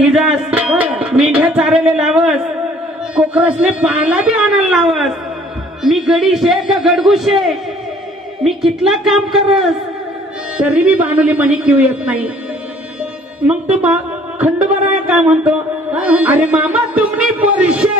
धिजास मेंढ्या चारायला लावस. कोकरसले पाला बी आणायला लावस. मी गडीशे का गडगुशे मी कितला काम करस? तरी मी बानुली म्हणे किव येत नाही. मग तो बा खंडोबा काय म्हणतो? अरे मामा तुम्ही परिशे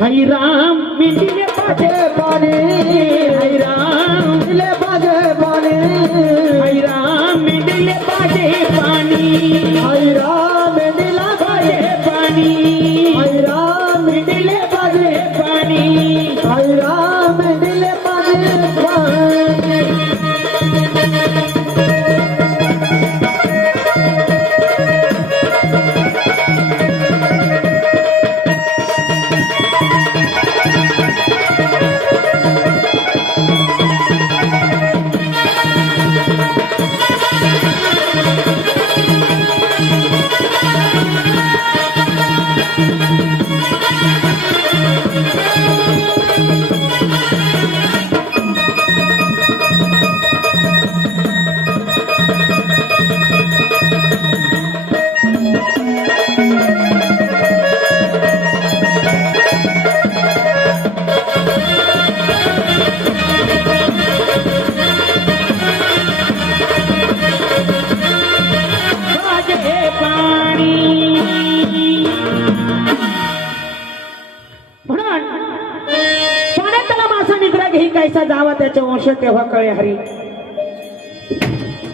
ஹைராம் மிண்டிய பாஜே பாடு ஹைராம் மிண்டிய பாஜே பாடு ஹைராம் மிண்டிய பாஜே பாணி ஹைராம் மிண்டிய பாஜே பாணி ஹைராம் மிண்டிய பாஜே பாணி ஹைராம் மிண்டிய பாஜே तैसा दावा त्याच्या वंश तेव्हा कळे हरी.